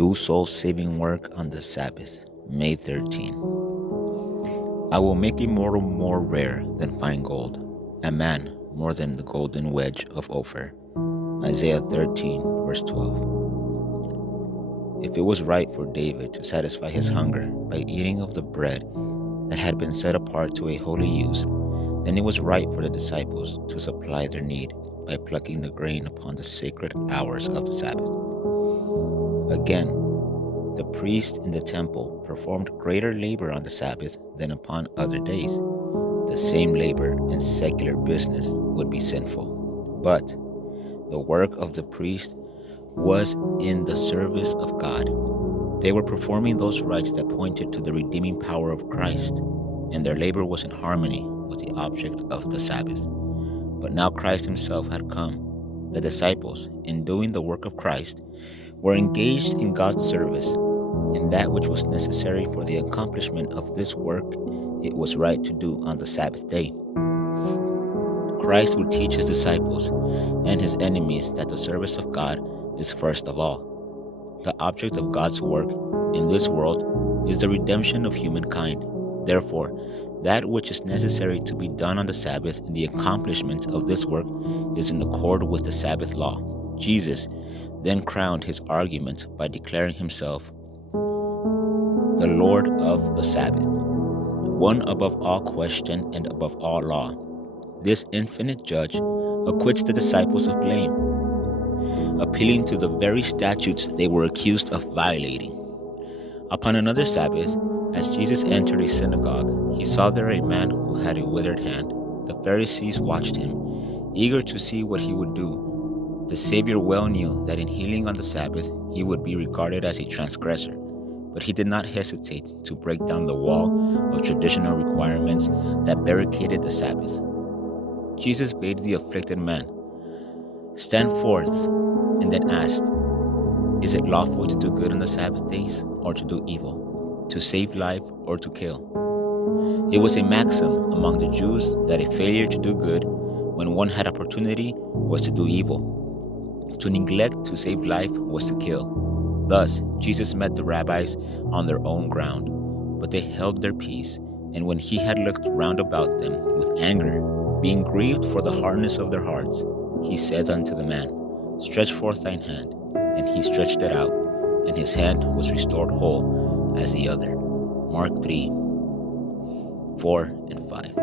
Do soul-saving work on the Sabbath, May 13. I will make a mortal more rare than fine gold, a man more than the golden wedge of Ophir. Isaiah 13, verse 12. If it was right for David to satisfy his hunger by eating of the bread that had been set apart to a holy use, then it was right for the disciples to supply their need by plucking the grain upon the sacred hours of the Sabbath. Again, the priest in the temple performed greater labor on the Sabbath than upon other days. The same labor in secular business would be sinful, but the work of the priest was in the service of God. They were performing those rites that pointed to the redeeming power of Christ, and their labor was in harmony with the object of the Sabbath. But now Christ himself had come. The disciples, in doing the work of Christ, were engaged in God's service, and that which was necessary for the accomplishment of this work it was right to do on the Sabbath day. Christ would teach his disciples and his enemies that the service of God is first of all. The object of God's work in this world is the redemption of humankind. Therefore, that which is necessary to be done on the Sabbath in the accomplishment of this work is in accord with the Sabbath law. Jesus then crowned his argument by declaring himself the Lord of the Sabbath, one above all question and above all law. This infinite judge acquits the disciples of blame, appealing to the very statutes they were accused of violating. Upon another Sabbath, as Jesus entered a synagogue, he saw there a man who had a withered hand. The Pharisees watched him, eager to see what he would do. The Savior well knew that in healing on the Sabbath, he would be regarded as a transgressor, but he did not hesitate to break down the wall of traditional requirements that barricaded the Sabbath. Jesus bade the afflicted man stand forth and then asked, "Is it lawful to do good on the Sabbath days or to do evil, to save life or to kill?" It was a maxim among the Jews that a failure to do good when one had opportunity was to do evil. To neglect to save life was to kill. Thus, Jesus met the rabbis on their own ground, but they held their peace, and when he had looked round about them with anger, being grieved for the hardness of their hearts, he said unto the man, "Stretch forth thine hand." And he stretched it out, and his hand was restored whole as the other. Mark 3, 4 and 5.